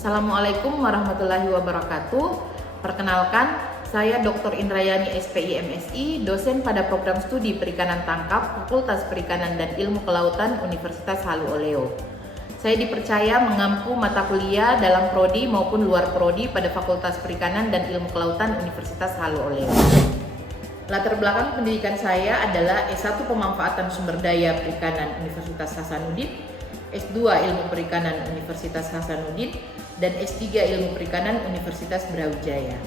Assalamualaikum warahmatullahi wabarakatuh. Perkenalkan, saya Dr. Indrayani SPI MSI, dosen pada program studi Perikanan Tangkap, Fakultas Perikanan dan Ilmu Kelautan Universitas Halu Oleo. Saya dipercaya mengampu mata kuliah dalam prodi maupun luar prodi pada Fakultas Perikanan dan Ilmu Kelautan Universitas Halu Oleo. Latar belakang pendidikan saya adalah S1 Pemanfaatan Sumber Daya Perikanan Universitas Hasanuddin, S2 Ilmu Perikanan Universitas Hasanuddin, dan S3 Ilmu Perikanan Universitas Brawijaya.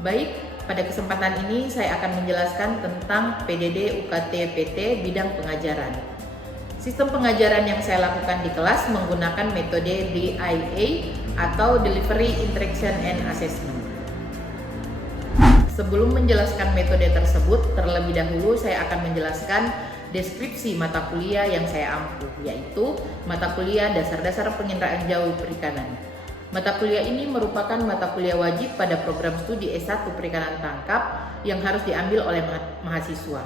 Baik, pada kesempatan ini saya akan menjelaskan tentang PDD UKT PT bidang pengajaran. Sistem pengajaran yang saya lakukan di kelas menggunakan metode DIA atau Delivery, Interaction, and Assessment. Sebelum menjelaskan metode tersebut, terlebih dahulu saya akan menjelaskan deskripsi mata kuliah yang saya ampu, yaitu mata kuliah Dasar-Dasar Penginderaan Jauh Perikanan. Mata kuliah ini merupakan mata kuliah wajib pada program studi S1 Perikanan Tangkap yang harus diambil oleh mahasiswa.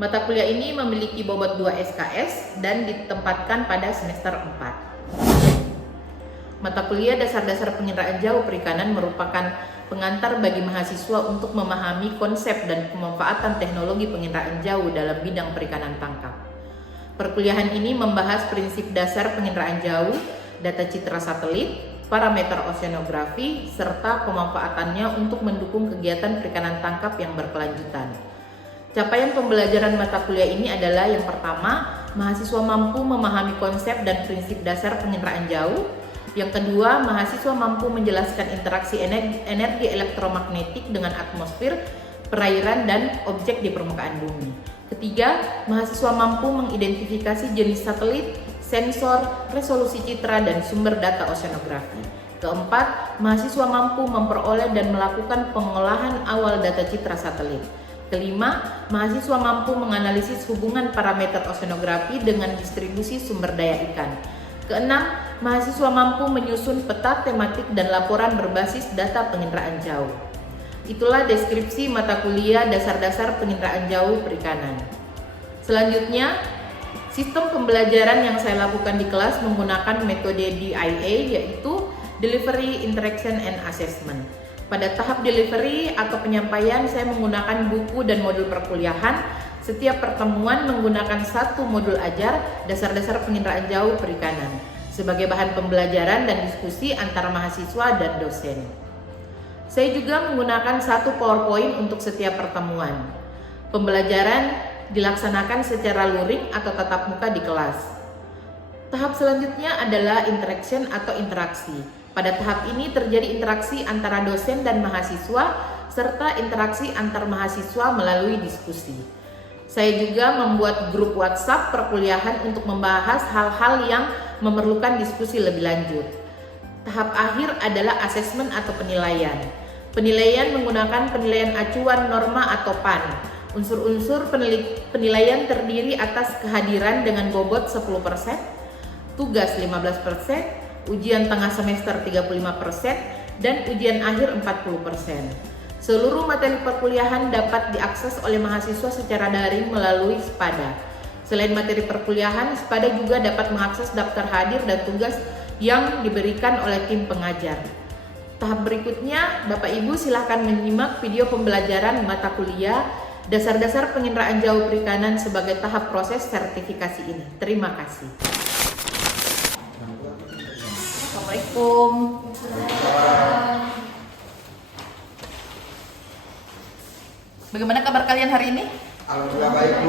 Mata kuliah ini memiliki bobot 2 SKS dan ditempatkan pada semester 4. Mata kuliah Dasar-Dasar Penginderaan Jauh Perikanan merupakan pengantar bagi mahasiswa untuk memahami konsep dan pemanfaatan teknologi penginderaan jauh dalam bidang perikanan tangkap. Perkuliahan ini membahas prinsip dasar penginderaan jauh, data citra satelit, parameter oceanografi, serta pemanfaatannya untuk mendukung kegiatan perikanan tangkap yang berkelanjutan. Capaian pembelajaran mata kuliah ini adalah yang pertama, mahasiswa mampu memahami konsep dan prinsip dasar penginderaan jauh. Yang kedua, mahasiswa mampu menjelaskan interaksi energi elektromagnetik dengan atmosfer, perairan, dan objek di permukaan bumi. Ketiga, mahasiswa mampu mengidentifikasi jenis satelit, sensor, resolusi citra, dan sumber data oceanografi. Keempat, mahasiswa mampu memperoleh dan melakukan pengolahan awal data citra satelit. Kelima, mahasiswa mampu menganalisis hubungan parameter oceanografi dengan distribusi sumber daya ikan. Keenam, mahasiswa mampu menyusun peta tematik dan laporan berbasis data penginderaan jauh. Itulah deskripsi mata kuliah Dasar-Dasar Penginderaan Jauh Perikanan. Selanjutnya, sistem pembelajaran yang saya lakukan di kelas menggunakan metode DIA, yaitu Delivery, Interaction, and Assessment. Pada tahap delivery atau penyampaian, saya menggunakan buku dan modul perkuliahan. Setiap pertemuan menggunakan satu modul ajar Dasar-Dasar Penginderaan Jauh Perikanan sebagai bahan pembelajaran dan diskusi antara mahasiswa dan dosen. Saya juga menggunakan satu PowerPoint untuk setiap pertemuan. Pembelajaran dilaksanakan secara luring atau tatap muka di kelas. Tahap selanjutnya adalah interaction atau interaksi. Pada tahap ini terjadi interaksi antara dosen dan mahasiswa serta interaksi antar mahasiswa melalui diskusi. Saya juga membuat grup WhatsApp perkuliahan untuk membahas hal-hal yang memerlukan diskusi lebih lanjut. Tahap akhir adalah asesmen atau penilaian. Penilaian menggunakan penilaian acuan norma atau PAN. Unsur-unsur penilaian terdiri atas kehadiran dengan bobot 10%, tugas 15%, ujian tengah semester 35%, dan ujian akhir 40%. Seluruh materi perkuliahan dapat diakses oleh mahasiswa secara daring melalui Spada. Selain materi perkuliahan, Spada juga dapat mengakses daftar hadir dan tugas yang diberikan oleh tim pengajar. Tahap berikutnya, Bapak Ibu silakan menyimak video pembelajaran mata kuliah Dasar-Dasar Penginderaan Jauh Perikanan sebagai tahap proses sertifikasi ini. Terima kasih. Assalamualaikum. Bagaimana kabar kalian hari ini? Alhamdulillah baik, Bu.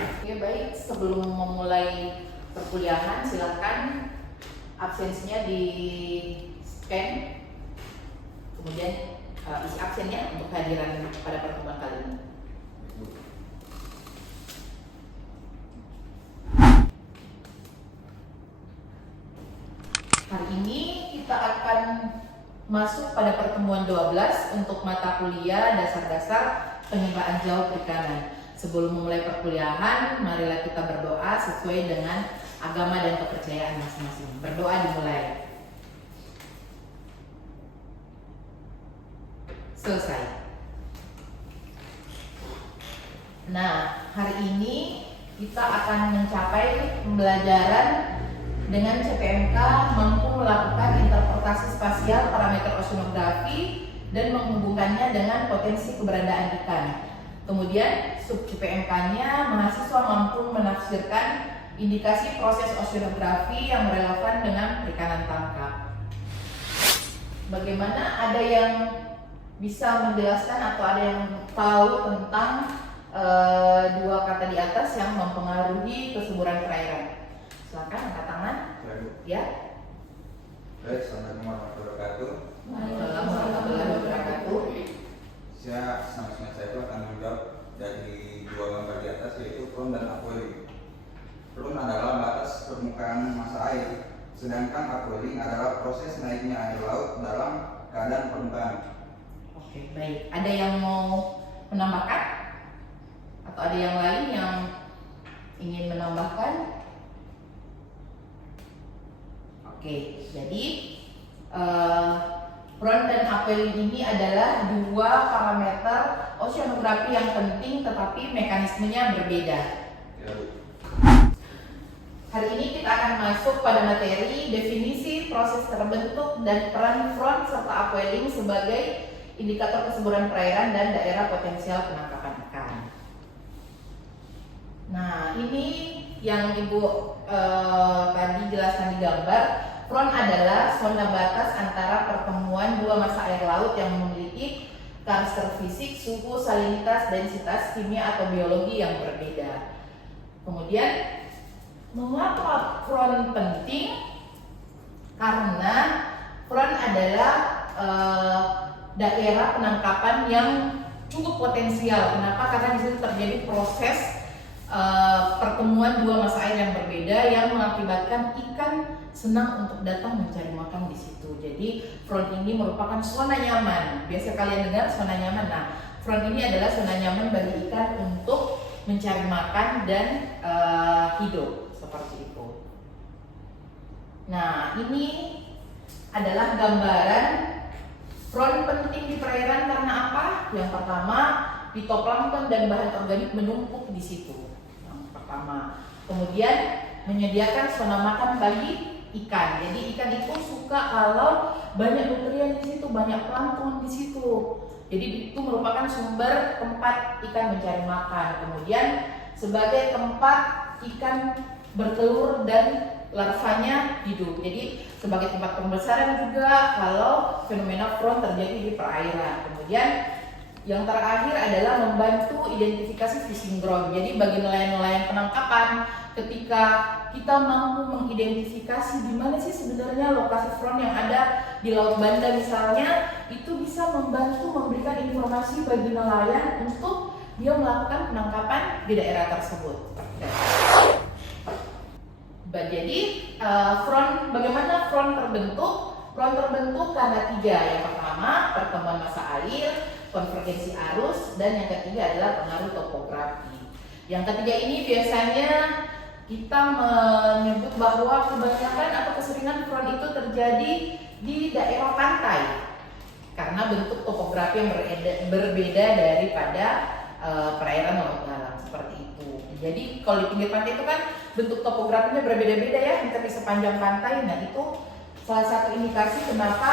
Oke, baik. Sebelum memulai perkuliahan, silakan absensinya di scan, kemudian isi absennya untuk kehadiran pada pertemuan kali ini. Hari ini kita akan masuk pada pertemuan 12 untuk mata kuliah Dasar-Dasar Penginderaan Jauh Perikanan. Sebelum memulai perkuliahan, marilah kita berdoa sesuai dengan agama dan kepercayaan masing-masing. Berdoa dimulai. Selesai. Nah, hari ini kita akan mencapai pembelajaran dengan CPMK mampu melakukan interpretasi spasial parameter oceanografi dan menghubungkannya dengan potensi keberadaan ikan. Kemudian sub CPMK-nya mahasiswa mampu menafsirkan indikasi proses oceanografi yang relevan dengan perikanan tangkap. Bagaimana, ada yang bisa menjelaskan atau ada yang tahu tentang dua kata di atas yang mempengaruhi kesuburan perairan? Silakan angkat tangan. Ya. Baik, Assalamualaikum warahmatullahi wabarakatuh. Waalaikumsalam warahmatullahi wabarakatuh. Saya itu akan menjawab dari dua gambar di atas, yaitu front dan upwelling. Front adalah batas permukaan massa air, sedangkan upwelling adalah proses naiknya air laut dalam keadaan permukaan. Oke, baik. Ada yang mau menambahkan? Atau ada yang lain yang ingin menambahkan? Oke, jadi front dan upwelling ini adalah dua parameter oceanografi yang penting, tetapi mekanismenya berbeda. Ya, Bu. Hari ini kita akan masuk pada materi definisi proses terbentuk dan peran front serta upwelling sebagai indikator kesuburan perairan dan daerah potensial penangkapan ikan. Nah, ini yang Ibu tadi jelaskan di gambar. Front adalah zona batas antara pertemuan dua massa air laut yang memiliki karakter fisik, suhu, salinitas, densitas, kimia atau biologi yang berbeda. Kemudian, mengapa front penting? Karena front adalah daerah penangkapan yang cukup potensial. Kenapa? Karena di situ terjadi proses pertemuan dua massa air yang berbeda yang mengakibatkan ikan senang untuk datang mencari makan di situ. Jadi front ini merupakan zona nyaman. Biasa kalian dengar zona nyaman. Nah, front ini adalah zona nyaman bagi ikan untuk mencari makan dan hidup seperti itu. Nah, ini adalah gambaran front penting di perairan karena apa? Yang pertama, fitoplankton dan bahan organik menumpuk di situ. Yang pertama. Kemudian menyediakan zona makan bagi ikan. Jadi ikan itu suka kalau banyak nutrien di situ, banyak plankton di situ. Jadi itu merupakan sumber tempat ikan mencari makan. Kemudian sebagai tempat ikan bertelur dan larvanya hidup. Jadi sebagai tempat pembesaran juga kalau fenomena front terjadi di perairan. Kemudian yang terakhir adalah membantu identifikasi fishing ground. Jadi bagi nelayan-nelayan penangkapan, ketika kita mampu mengidentifikasi di mana sih sebenarnya lokasi front yang ada di Laut Banda misalnya, itu bisa membantu memberikan informasi bagi nelayan untuk dia melakukan penangkapan di daerah tersebut. Jadi front, bagaimana front terbentuk? Front terbentuk karena tiga. Yang pertama, pertemuan massa air, konvergensi arus, dan yang ketiga adalah pengaruh topografi. Yang ketiga ini biasanya kita menyebut bahwa kebanyakan atau keseringan front itu terjadi di daerah pantai karena bentuk topografi yang berbeda daripada perairan laut dalam seperti itu. Jadi kalau di pinggir pantai itu kan bentuk topografinya berbeda-beda ya, hampir di sepanjang pantai. Nah, itu salah satu indikasi kenapa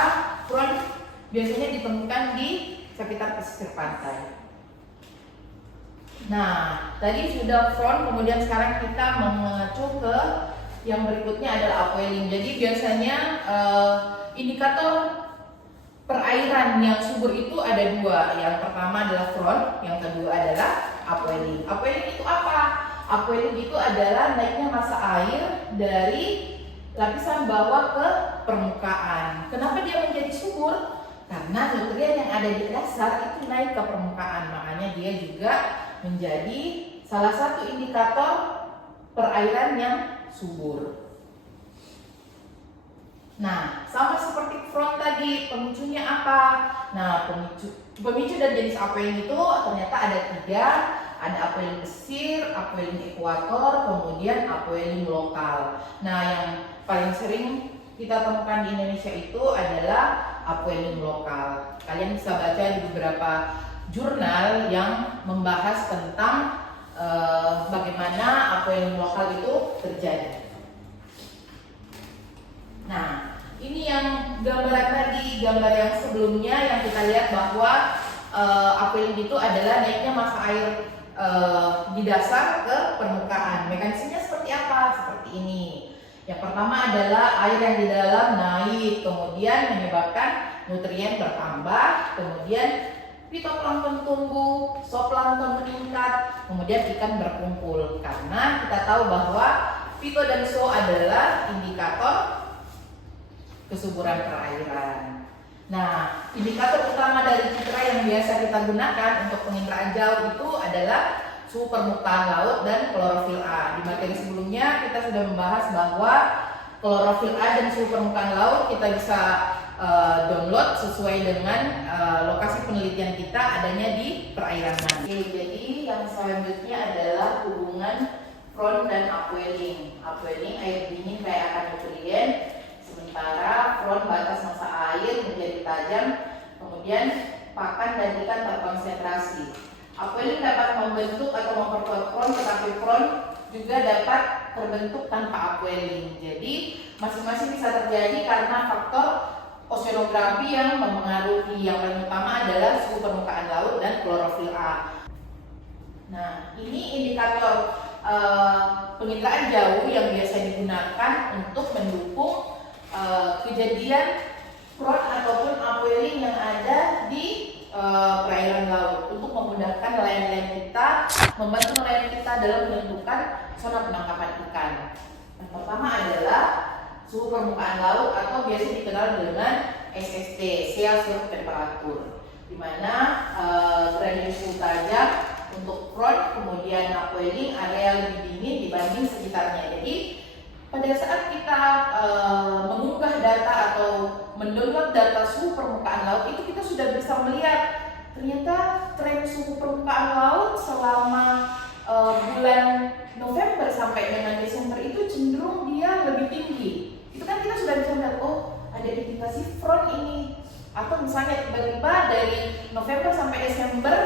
front biasanya ditemukan di sekitar pesisir pantai. Nah, tadi sudah front, kemudian sekarang kita mengacu ke yang berikutnya adalah upwelling. Jadi biasanya indikator perairan yang subur itu ada dua. Yang pertama adalah front, yang kedua adalah upwelling. Upwelling itu apa? Upwelling itu adalah naiknya massa air dari lapisan bawah ke permukaan. Kenapa dia menjadi subur? Karena nutrien yang ada di dasar itu naik ke permukaan, makanya dia juga menjadi salah satu indikator perairan yang subur. Nah, sama seperti front tadi, pemicunya apa? Nah, pemicu dan jenis upwelling itu ternyata ada tiga. Ada upwelling pesisir, upwelling ekuator, kemudian upwelling lokal. Nah, yang paling sering kita temukan di Indonesia itu adalah upwelling lokal. Kalian bisa baca di beberapa jurnal yang membahas tentang bagaimana upwelling lokal itu terjadi. Nah, ini yang gambaran tadi, gambar yang sebelumnya yang kita lihat bahwa upwelling itu adalah naiknya massa air di dasar ke permukaan. Mekanismenya seperti apa? Seperti ini. Yang pertama adalah air yang di dalam naik, kemudian menyebabkan nutrien bertambah, kemudian fitoplankton tumbuh, zooplankton meningkat, kemudian ikan berkumpul. Karena kita tahu bahwa fito dan zoo adalah indikator kesuburan perairan. Nah, indikator utama dari citra yang biasa kita gunakan untuk penginderaan jauh itu adalah suhu permukaan laut dan klorofil A. Di materi sebelumnya kita sudah membahas bahwa klorofil A dan suhu permukaan laut kita bisa download sesuai dengan lokasi penelitian kita adanya di perairan mana. Oke, jadi yang selanjutnya adalah hubungan front dan upwelling. Upwelling air dingin kayak akan nutrien, sementara front batas massa air menjadi tajam, kemudian pakan dan ikan terkonsentrasi. Upwelling dapat membentuk atau memperkuat front, tetapi front juga dapat terbentuk tanpa upwelling. Jadi masing-masing bisa terjadi karena faktor oceanografi yang mempengaruhi. Yang paling utama adalah suhu permukaan laut dan klorofil A. Nah, ini indikator penginderaan jauh yang biasa digunakan untuk mendukung kejadian front ataupun upwelling yang ada di perairan laut untuk memudahkan nelayan-nelayan kita, membantu nelayan kita dalam menentukan zona penangkapan ikan. Yang pertama adalah suhu permukaan laut atau biasa dikenal dengan SST, Sea Surface Temperature, di mana gradien suhu tajam untuk front, kemudian upwelling area lebih dingin dibanding sekitarnya. Jadi pada saat kita mengunggah data atau mendownload data suhu permukaan laut itu kita sudah bisa melihat ternyata tren suhu permukaan laut selama bulan November sampai dengan Desember itu cenderung dia lebih tinggi. Itu kan kita sudah bisa melihat, oh ada indikasi front ini. Atau misalnya tiba-tiba dari November sampai Desember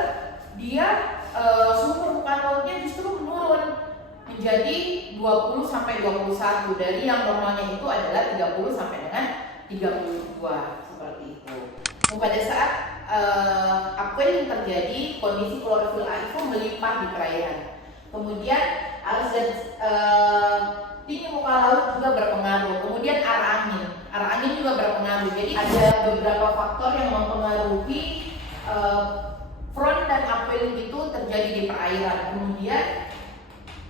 dia suhu permukaan lautnya justru menurun menjadi 20 sampai 21 dari yang normalnya itu adalah 30 sampai dengan 32 seperti itu. Pada saat upwelling terjadi, kondisi klorofil A itu melimpah di perairan. Kemudian arus dan tinggi muka laut juga berpengaruh. Kemudian arah angin juga berpengaruh. Jadi ada beberapa faktor yang mempengaruhi front dan upwelling itu terjadi di perairan. Kemudian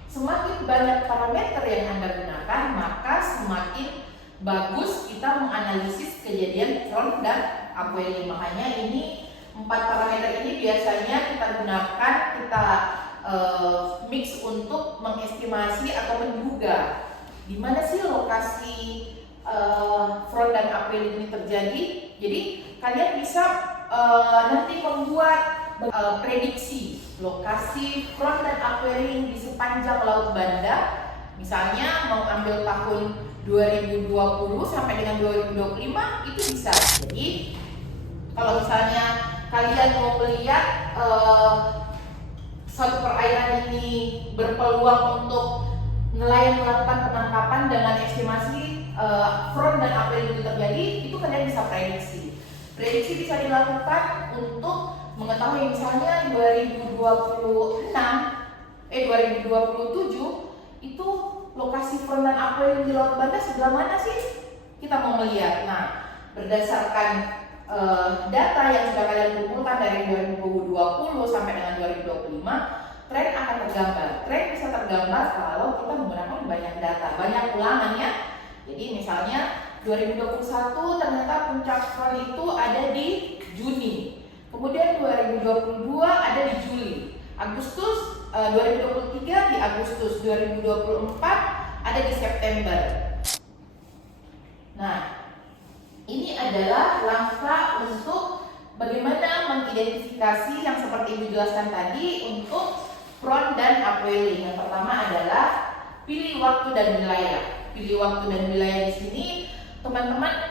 semakin banyak parameter yang Anda gunakan, maka semakin bagus kita menganalisis kejadian front dan upwelling. Makanya ini 4 parameter ini biasanya kita gunakan, kita mix untuk mengestimasi atau menduga di mana sih lokasi front dan upwelling ini terjadi. Jadi kalian bisa nanti membuat prediksi lokasi front dan upwelling di sepanjang Laut Banda. Misalnya mau ambil tahun 2020 sampai dengan 2025 itu bisa. Jadi kalau misalnya kalian mau melihat suatu perairan ini berpeluang untuk nelayan melakukan penangkapan dengan estimasi front dan upwelling itu terjadi, itu kalian bisa prediksi. Prediksi bisa dilakukan untuk mengetahui misalnya 2027 itu lokasi front dan upwelling di Laut Banda sebelah mana sih? Kita mau melihat. Nah, berdasarkan data yang sudah kalian kumpulkan dari 2020 sampai dengan 2025, tren akan tergambar. Tren bisa tergambar kalau kita menggunakan banyak data, banyak ulangannya. Jadi misalnya 2021 ternyata puncak front itu ada di Juni. Kemudian 2022 ada di Juli, Agustus 2023 di Agustus, 2024 ada di September. Nah, ini adalah langkah untuk bagaimana mengidentifikasi yang seperti Ibu jelaskan tadi untuk front dan upwelling. Yang pertama adalah pilih waktu dan wilayah. Pilih waktu dan wilayah di sini, teman-teman.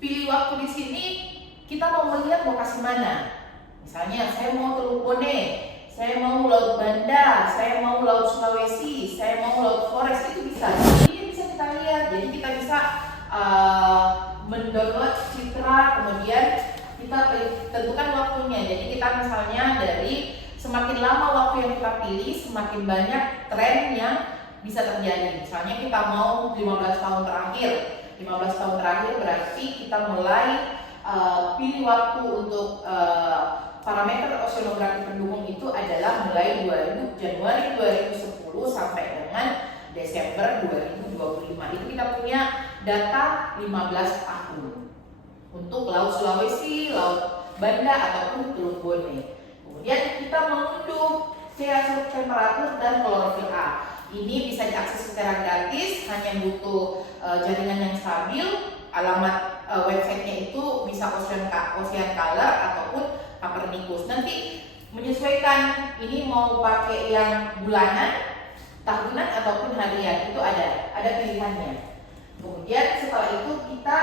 Pilih waktu di sini kita mau melihat lokasi mana. Misalnya saya mau Teluk Bone, saya mau Laut Banda, saya mau Laut Sulawesi, saya mau Laut Flores, itu bisa. Ini bisa kita lihat. Jadi kita bisa mendownload citra, kemudian kita tentukan waktunya. Jadi kita misalnya dari semakin lama waktu yang kita pilih, semakin banyak tren yang bisa terjadi. Misalnya kita mau 15 tahun terakhir. 15 tahun terakhir berarti kita mulai pilih waktu untuk parameter oceanografi pendukung itu adalah mulai Januari 2010 sampai dengan Desember 2025. Itu kita punya data 15 tahun untuk Laut Sulawesi, Laut Banda ataupun Teluk Bone. Kemudian kita mengunduh hasil temperatur dan klorofil A. Ini bisa diakses secara gratis, hanya butuh jaringan yang stabil. Alamat websitenya itu bisa Ocean Color ataupun Copernicus. Nanti menyesuaikan ini mau pakai yang bulanan, tahunan ataupun harian, itu ada pilihannya. Kemudian setelah itu kita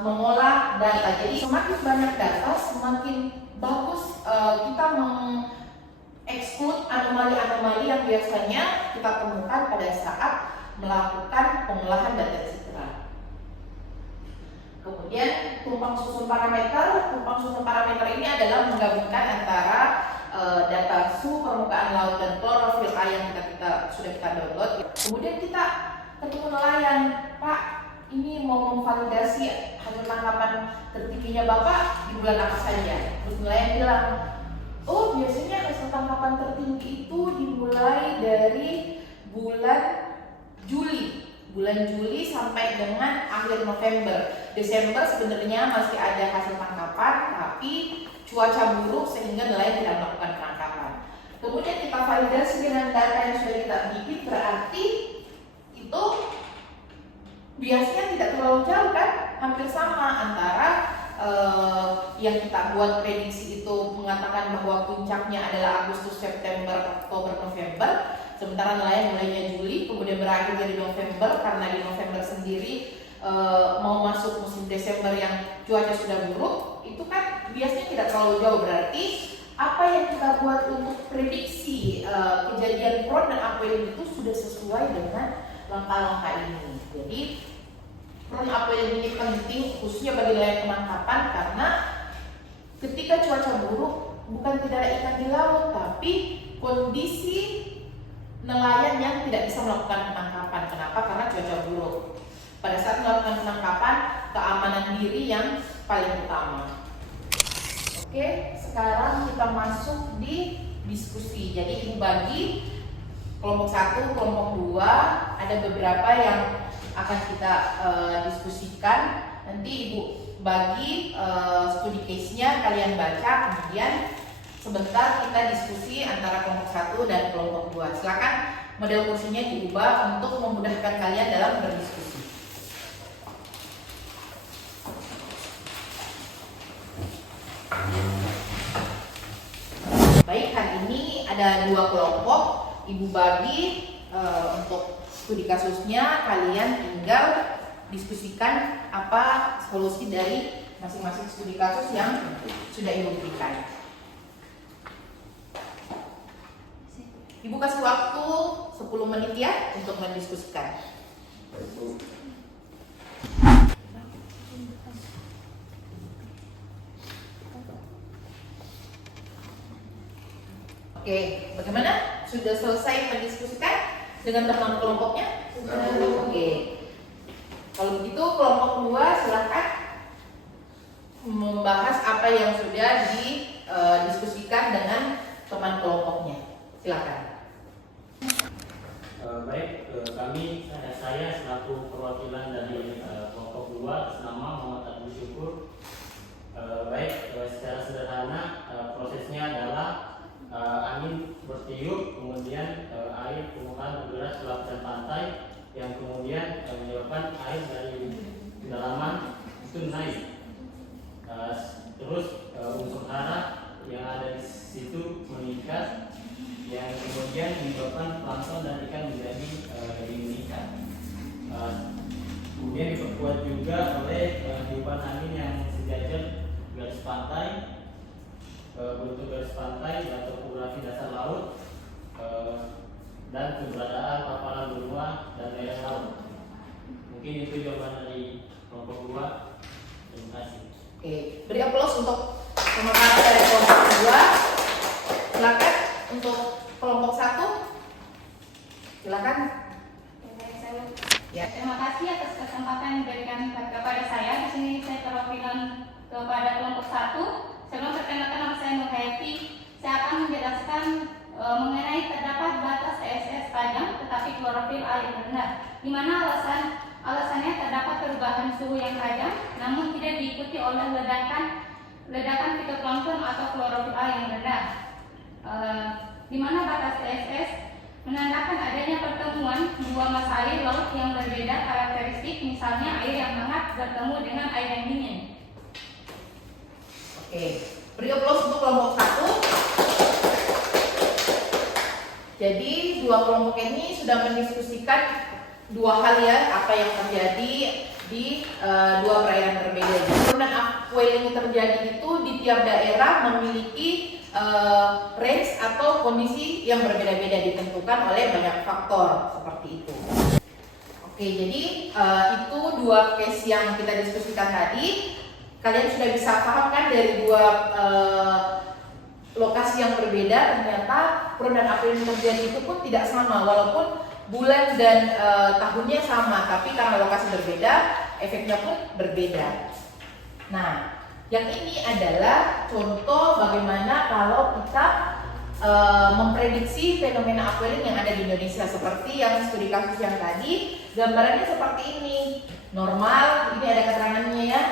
mengolah data. Jadi semakin banyak data, semakin bagus kita mengeksklud anomali-anomali yang biasanya kita temukan pada saat melakukan pengolahan data citra. Kemudian tumpang susun parameter. Tumpang susun parameter ini adalah menggabungkan antara data suhu permukaan laut dan klorofil A yang sudah kita download. Kemudian kita ketemu nelayan, Pak, ini mau memvalidasi hasil tangkapan tertingginya Bapak di bulan apa saja. Terus nelayan bilang, oh biasanya hasil tangkapan tertinggi itu dimulai dari bulan Juli sampai dengan akhir November. Desember sebenarnya masih ada hasil tangkapan, tapi cuaca buruk sehingga nelayan tidak melakukan penangkapan. Kemudian kita validasi dengan data yang sudah kita bikin, berarti itu biasanya tidak terlalu jauh kan, hampir sama antara yang kita buat prediksi itu mengatakan bahwa puncaknya adalah Agustus, September, Oktober, November, sementara nelayan mulainya Juli, kemudian berakhir di November karena di November sendiri mau masuk musim Desember yang cuaca sudah buruk, itu kan biasanya tidak terlalu jauh. Berarti apa yang kita buat untuk prediksi kejadian Pron dan Apollon itu sudah sesuai dengan langkah-langkah ini. Jadi Pron Apollon ini penting khususnya bagi nelayan penangkapan karena ketika cuaca buruk bukan tidak ada ikan di laut, tapi kondisi nelayan yang tidak bisa melakukan penangkapan. Kenapa? Karena cuaca buruk. Pada saat melakukan penangkapan, keamanan diri yang paling utama. Oke, sekarang kita masuk di diskusi. Jadi ibu bagi kelompok 1, kelompok 2, ada beberapa yang akan kita diskusikan. Nanti ibu bagi studi case-nya, kalian baca, kemudian sebentar kita diskusi antara kelompok 1 dan kelompok 2. Silakan model kursinya diubah untuk memudahkan kalian dalam berdiskusi. Baik, hari ini ada 2 kelompok. Ibu bagi untuk studi kasusnya, kalian tinggal diskusikan apa solusi dari masing-masing studi kasus yang sudah ibu berikan. Ibu kasih waktu 10 menit ya untuk mendiskusikan. Oke, bagaimana? Sudah selesai mendiskusikan dengan teman kelompoknya? Oke. Kalau begitu kelompok 2 silakan membahas apa yang sudah didiskusikan dengan teman kelompoknya. Silakan. Baik, saya selaku perwakilan dari kelompok 2 nama Muhammad Abdul Syukur. Secara sederhana prosesnya adalah angin bertiup, kemudian air permukaan bergerak ke lapisan pantai yang kemudian menyebabkan air dari kedalaman itu naik. Terus unsur hara yang ada di situ meningkat, yang kemudian menyebabkan plankton dan ikan menjadi lebih meningkat. Kemudian diperkuat juga oleh tiupan angin yang sejajar garis pantai bentuk garis pantai dan topografi dasar laut, dan keberadaan paparan benua dan lereng laut. Mungkin itu jawaban dari kelompok 2. Terima kasih. Oke, beri aplaus untuk pemaparan dari kelompok 2. Silakan untuk kelompok 1. Silakan. Ya. Terima kasih atas kesempatan yang diberikan kepada saya. Di sini saya perwakilan kepada kelompok 1. Sebelum perkenalkan, nama saya Nur Hayati. Saya akan menjelaskan mengenai terdapat batas TSS tajam tetapi klorofil A yang rendah. Di mana alasannya terdapat perubahan suhu yang tajam, namun tidak diikuti oleh ledakan fitoplankton atau klorofil A yang rendah. Di mana batas TSS menandakan adanya pertemuan dua massa air laut yang berbeda karakteristik, misalnya air yang hangat bertemu dengan air yang dingin. Oke, beri aplaus untuk kelompok 1. Jadi dua kelompok ini sudah mendiskusikan dua hal ya, apa yang terjadi di dua perairan berbeda. Dan upwelling terjadi itu di tiap daerah memiliki range atau kondisi yang berbeda-beda, ditentukan oleh banyak faktor seperti itu. Oke, jadi itu dua case yang kita diskusikan tadi. Kalian sudah bisa paham kan dari dua lokasi yang berbeda, ternyata front dan upwelling terjadi itu pun tidak sama, walaupun bulan dan tahunnya sama, tapi karena lokasi berbeda, efeknya pun berbeda. Nah, yang ini adalah contoh bagaimana kalau kita memprediksi fenomena upwelling yang ada di Indonesia, seperti yang studi kasus yang tadi. Gambarannya seperti ini, normal, ini ada keterangannya ya,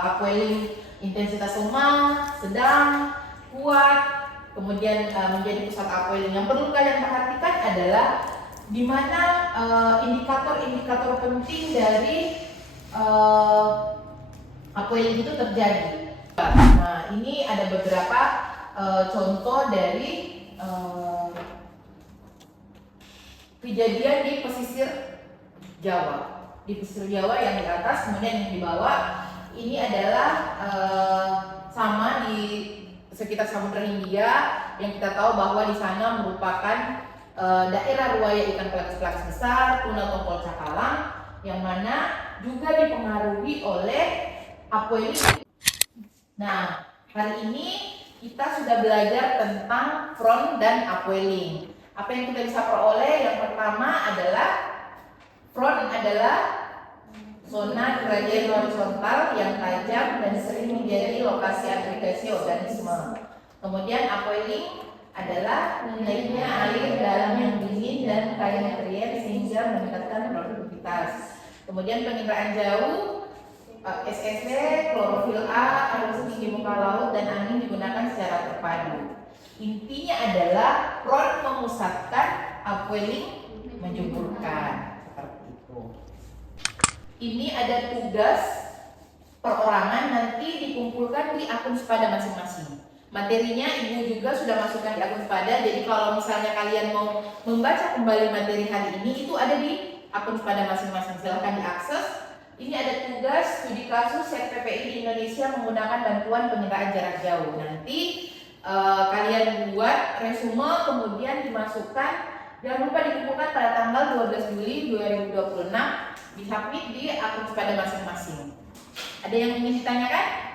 upwelling intensitas lemah, sedang, kuat, kemudian menjadi pusat upwelling. Yang perlu kalian perhatikan adalah di mana indikator-indikator penting dari upwelling itu terjadi. Nah, ini ada beberapa contoh dari kejadian di pesisir Jawa. Di pesisir Jawa yang di atas, kemudian yang di bawah ini adalah sama di sekitar Samudra Hindia, yang kita tahu bahwa di sana merupakan daerah ruaya ikan pelagis-pelagis besar, tuna, tongkol, cakalang, yang mana juga dipengaruhi oleh upwelling. Nah, hari ini kita sudah belajar tentang front dan upwelling. Apa yang kita bisa peroleh? Yang pertama adalah front adalah zona gradien horizontal yang tajam dan sering menjadi lokasi agregasi organisme. Kemudian upwelling adalah naiknya air dalam yang dingin dan kaya nutrien sehingga meningkatkan produktivitas. Kemudian penginderaan jauh, SSC, klorofil A, arus tinggi muka laut, dan angin digunakan secara terpadu. Intinya adalah front memusatkan, upwelling menjuburkan, seperti itu. Ini ada tugas perorangan, nanti dikumpulkan di akun Sepada masing-masing. Materinya ibu juga sudah masukkan di akun Sepada, jadi kalau misalnya kalian mau membaca kembali materi hari ini, itu ada di akun Sepada masing-masing, silahkan diakses. Ini ada tugas studi kasus ZPPI di Indonesia menggunakan bantuan penginderaan jarak jauh. Nanti kalian buat resume, kemudian dimasukkan, jangan lupa dikumpulkan pada tanggal 12 Juli 2026, di-submit di akun Sepada masing-masing. Ada yang ingin ditanyakan?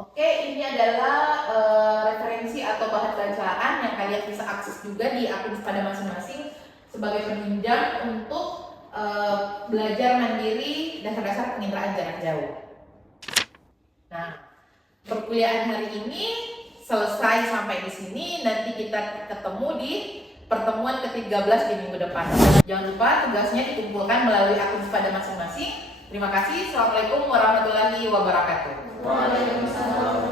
Oke, ini adalah referensi atau bahan bacaan yang kalian bisa akses juga di akun Sepada masing-masing sebagai penunjang untuk belajar mandiri dasar-dasar penginderaan jarak jauh. Nah, perkuliahan hari ini selesai sampai di sini. Nanti kita ketemu di pertemuan ke-13 di minggu depan. Jangan lupa tugasnya dikumpulkan melalui akun Sepada masing-masing. Terima kasih. Assalamualaikum warahmatullahi wabarakatuh. Waalaikumsalam.